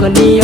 gonna need